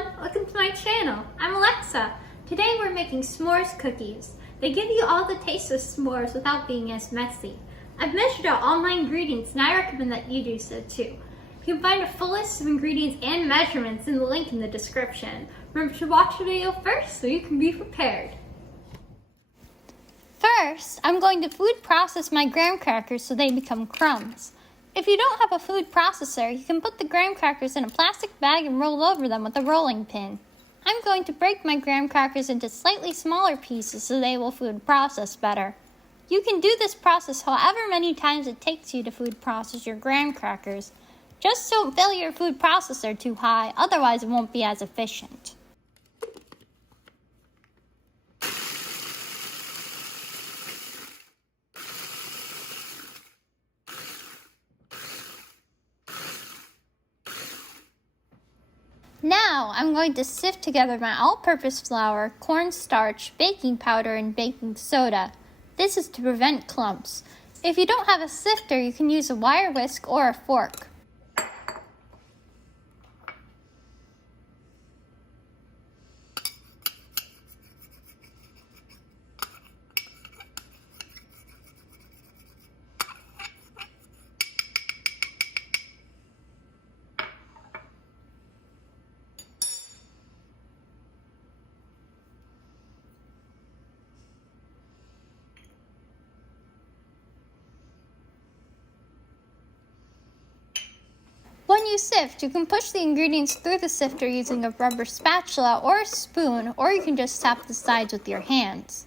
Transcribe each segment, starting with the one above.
everyone, welcome to my channel. I'm Alexa. Today we're making s'mores cookies. They give you all the taste of s'mores without being as messy. I've measured out all my ingredients and I recommend that you do so too. You can find a full list of ingredients and measurements in the link in the description. Remember to watch the video first so you can be prepared. First, I'm going to food process my graham crackers so they become crumbs. If you don't have a food processor, you can put the graham crackers in a plastic bag and roll over them with a rolling pin. I'm going to break my graham crackers into slightly smaller pieces so they will food process better. You can do this process however many times it takes you to food process your graham crackers. Just don't fill your food processor too high, otherwise it won't be as efficient. Now, I'm going to sift together my all-purpose flour, cornstarch, baking powder, and baking soda. This is to prevent clumps. If you don't have a sifter, you can use a wire whisk or a fork. When you sift, you can push the ingredients through the sifter using a rubber spatula or a spoon, or you can just tap the sides with your hands.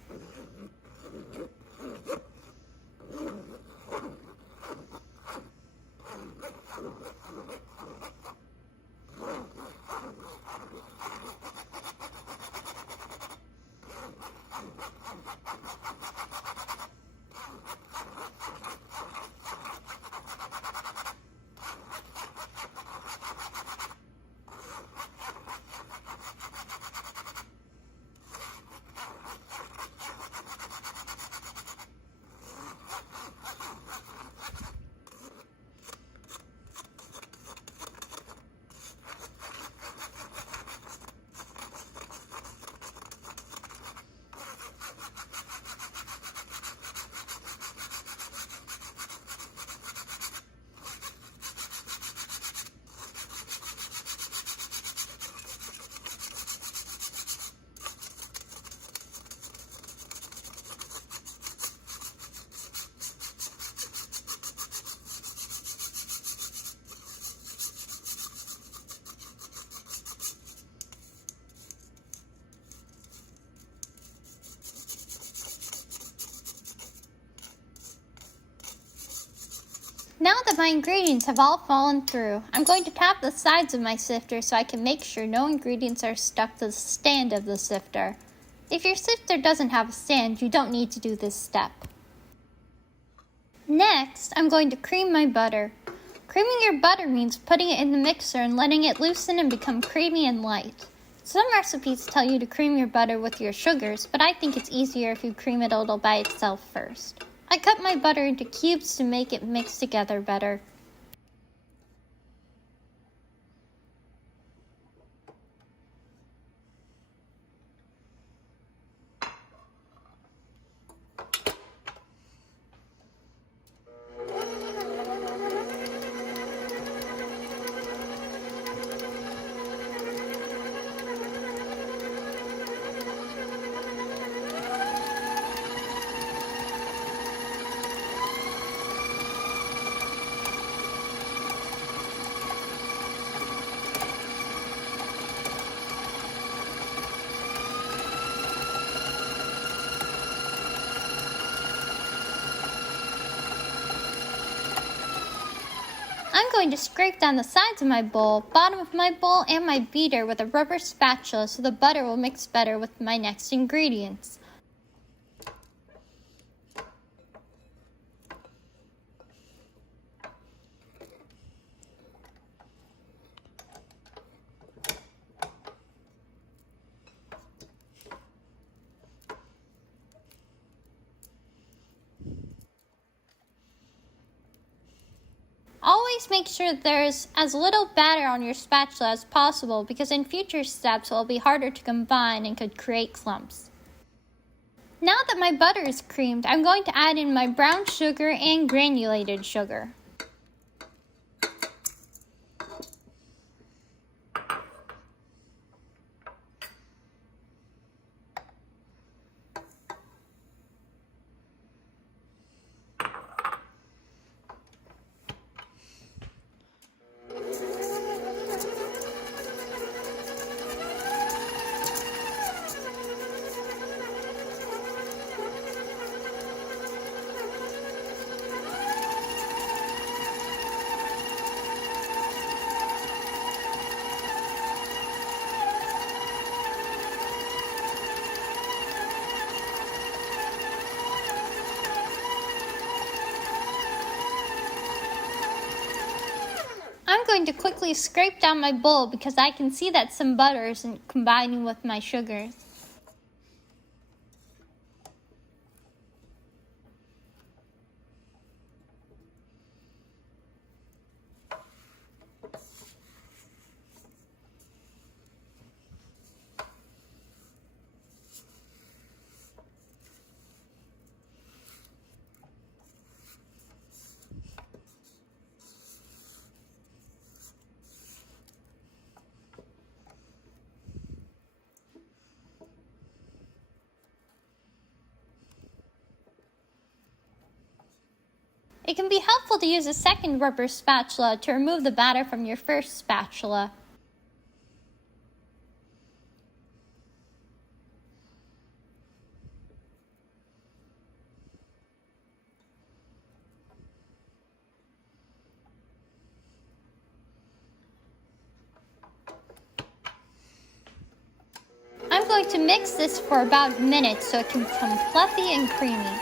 Now that my ingredients have all fallen through, I'm going to tap the sides of my sifter so I can make sure no ingredients are stuck to the stand of the sifter. If your sifter doesn't have a stand, you don't need to do this step. Next, I'm going to cream my butter. Creaming your butter means putting it in the mixer and letting it loosen and become creamy and light. Some recipes tell you to cream your butter with your sugars, but I think it's easier if you cream it a little by itself first. I cut my butter into cubes to make it mix together better. I'm going to scrape down the sides of my bowl, bottom of my bowl, and my beater with a rubber spatula so the butter will mix better with my next ingredients. Always make sure there's as little batter on your spatula as possible because in future steps it will be harder to combine and could create clumps. Now that my butter is creamed, I'm going to add in my brown sugar and granulated sugar. I'm going to quickly scrape down my bowl because I can see that some butter isn't combining with my sugars. It can be helpful to use a second rubber spatula to remove the batter from your first spatula. I'm going to mix this for about a minute so it can become fluffy and creamy.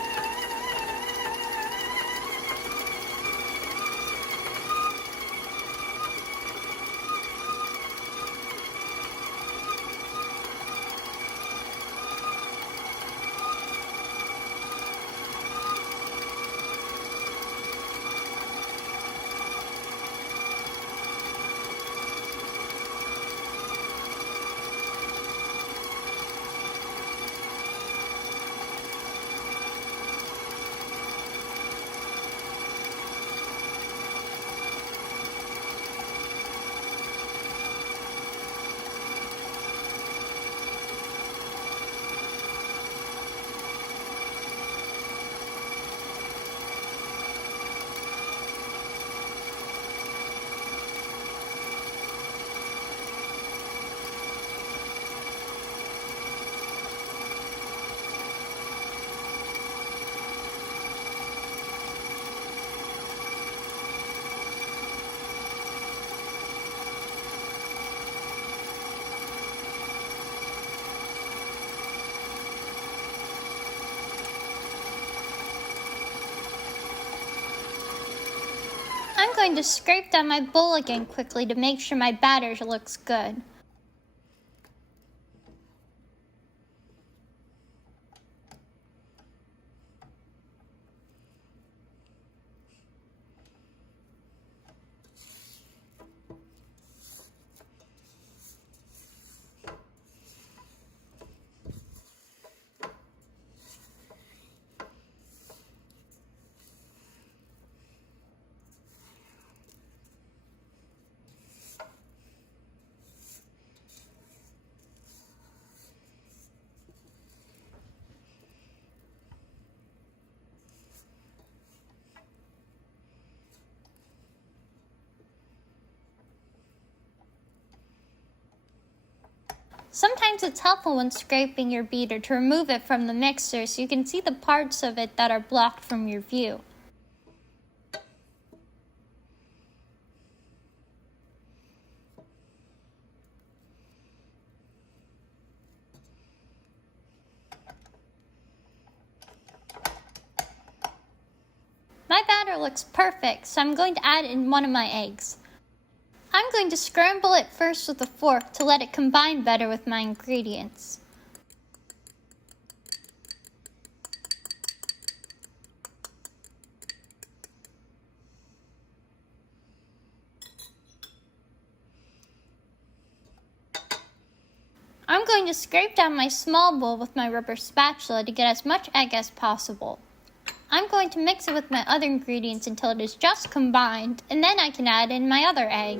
I'm going to scrape down my bowl again quickly to make sure my batter looks good. Sometimes it's helpful when scraping your beater to remove it from the mixer so you can see the parts of it that are blocked from your view. My batter looks perfect, so I'm going to add in one of my eggs. I'm going to scramble it first with a fork to let it combine better with my ingredients. I'm going to scrape down my small bowl with my rubber spatula to get as much egg as possible. I'm going to mix it with my other ingredients until it is just combined, and then I can add in my other egg.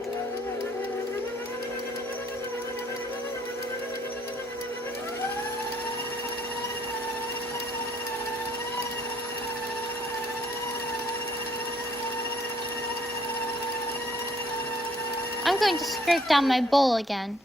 I'm going to scrape down my bowl again.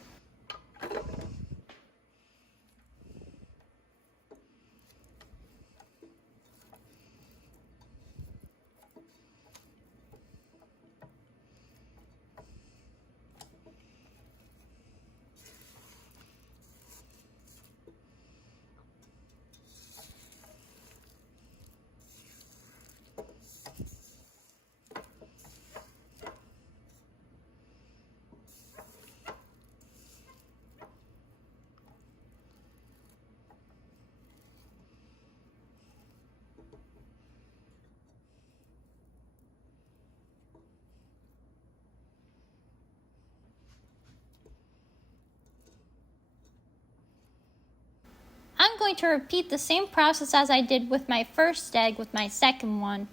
I'm going to repeat the same process as I did with my first egg with my second one.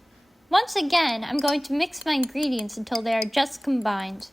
Once again, I'm going to mix my ingredients until they are just combined.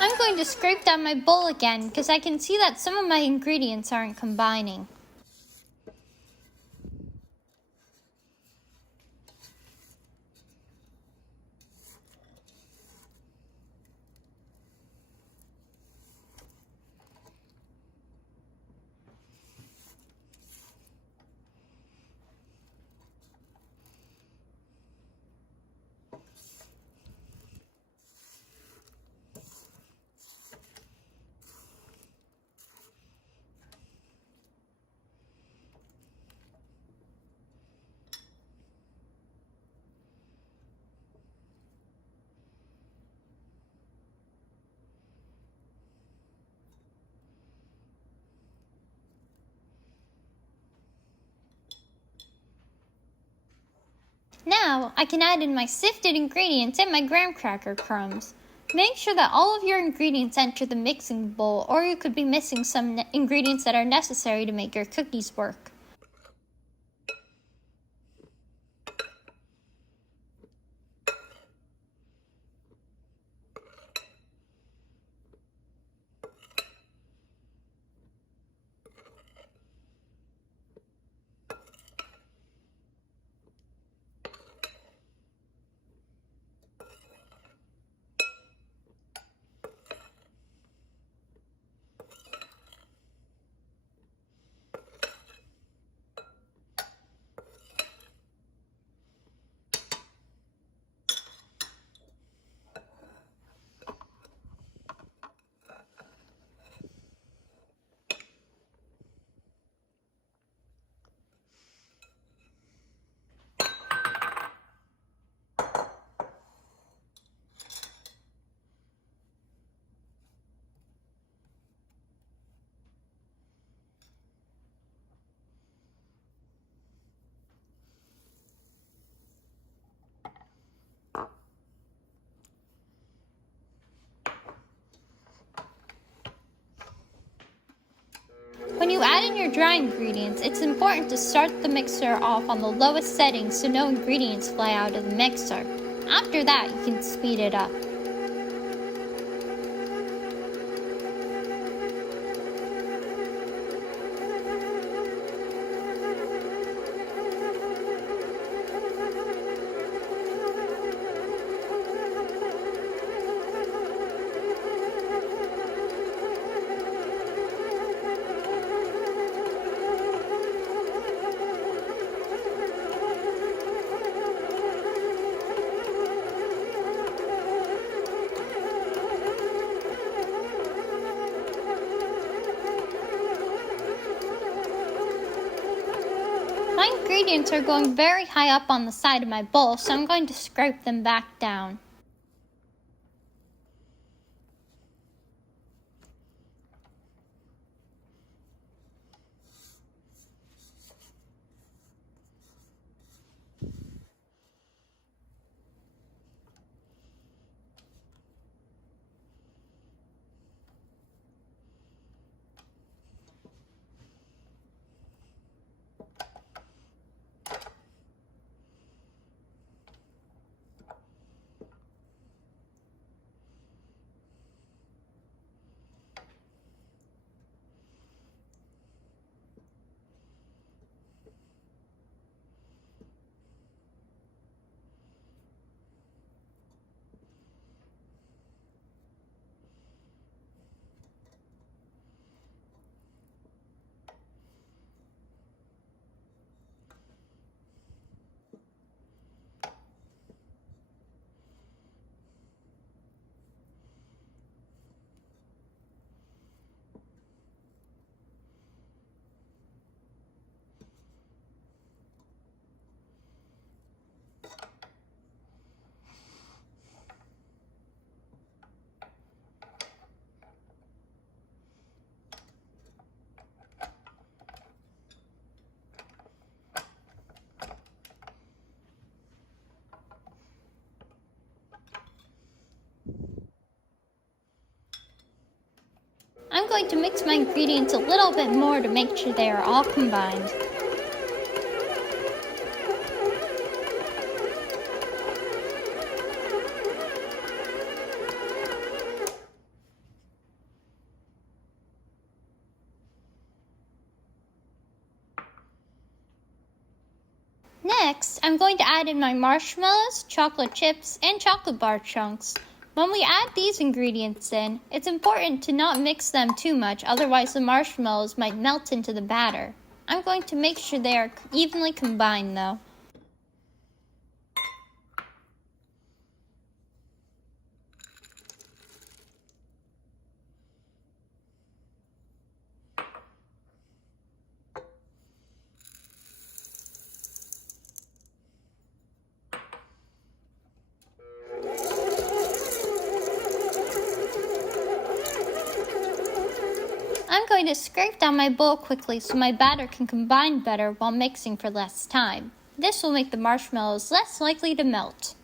I'm going to scrape down my bowl again because I can see that some of my ingredients aren't combining. Now, I can add in my sifted ingredients and my graham cracker crumbs. Make sure that all of your ingredients enter the mixing bowl, or you could be missing some ingredients that are necessary to make your cookies work. When you add in your dry ingredients, it's important to start the mixer off on the lowest setting so no ingredients fly out of the mixer. After that, you can speed it up. My ingredients are going very high up on the side of my bowl, so I'm going to scrape them back down. I'm going to mix my ingredients a little bit more to make sure they are all combined. Next, I'm going to add in my marshmallows, chocolate chips, and chocolate bar chunks. When we add these ingredients in, it's important to not mix them too much, otherwise the marshmallows might melt into the batter. I'm going to make sure they are evenly combined though. I'm going to scrape down my bowl quickly so my batter can combine better while mixing for less time. This will make the marshmallows less likely to melt.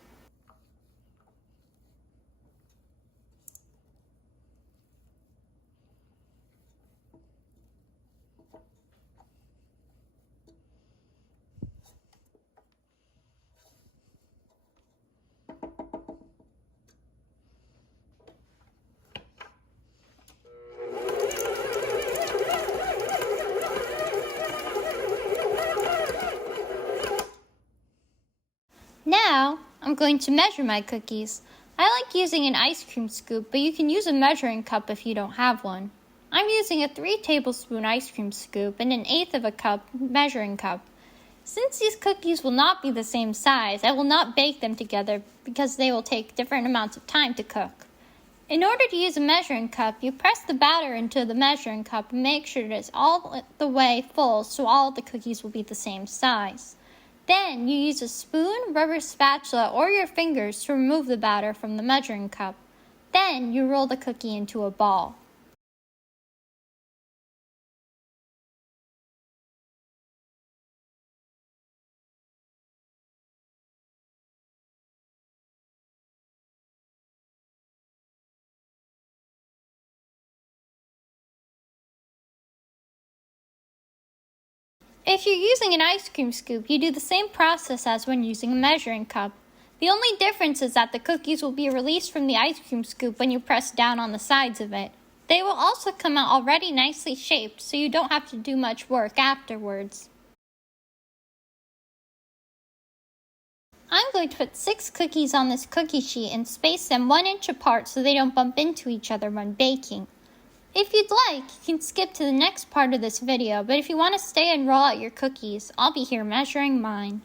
Now, I'm going to measure my cookies. I like using an ice cream scoop, but you can use a measuring cup if you don't have one. I'm using a 3 tablespoon ice cream scoop and an 1/8 of a cup measuring cup. Since these cookies will not be the same size, I will not bake them together because they will take different amounts of time to cook. In order to use a measuring cup, you press the batter into the measuring cup and make sure it is all the way full so all the cookies will be the same size. Then you use a spoon, rubber spatula, or your fingers to remove the batter from the measuring cup. Then you roll the cookie into a ball. If you're using an ice cream scoop, you do the same process as when using a measuring cup. The only difference is that the cookies will be released from the ice cream scoop when you press down on the sides of it. They will also come out already nicely shaped, so you don't have to do much work afterwards. I'm going to put 6 cookies on this cookie sheet and space them 1 inch apart so they don't bump into each other when baking. If you'd like, you can skip to the next part of this video, but if you want to stay and roll out your cookies, I'll be here measuring mine.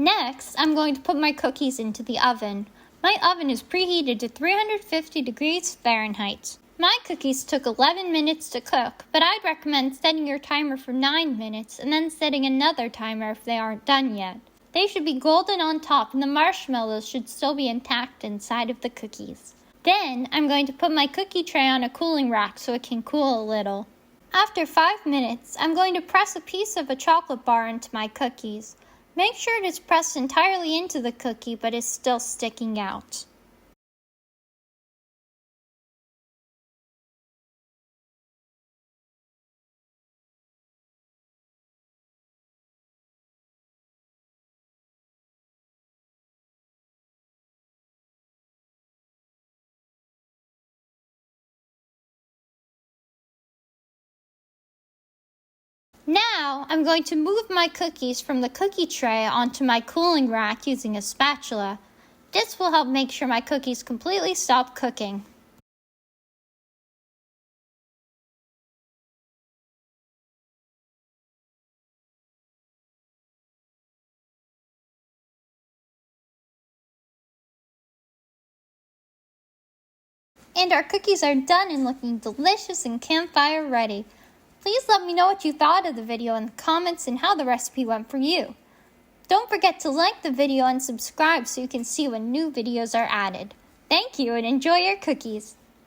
Next, I'm going to put my cookies into the oven. My oven is preheated to 350 degrees Fahrenheit. My cookies took 11 minutes to cook, but I'd recommend setting your timer for 9 minutes and then setting another timer if they aren't done yet. They should be golden on top and the marshmallows should still be intact inside of the cookies. Then, I'm going to put my cookie tray on a cooling rack so it can cool a little. After 5 minutes, I'm going to press a piece of a chocolate bar into my cookies. Make sure it is pressed entirely into the cookie but is still sticking out. Now, I'm going to move my cookies from the cookie tray onto my cooling rack using a spatula. This will help make sure my cookies completely stop cooking. And our cookies are done and looking delicious and campfire ready. Please let me know what you thought of the video in the comments and how the recipe went for you. Don't forget to like the video and subscribe so you can see when new videos are added. Thank you and enjoy your cookies.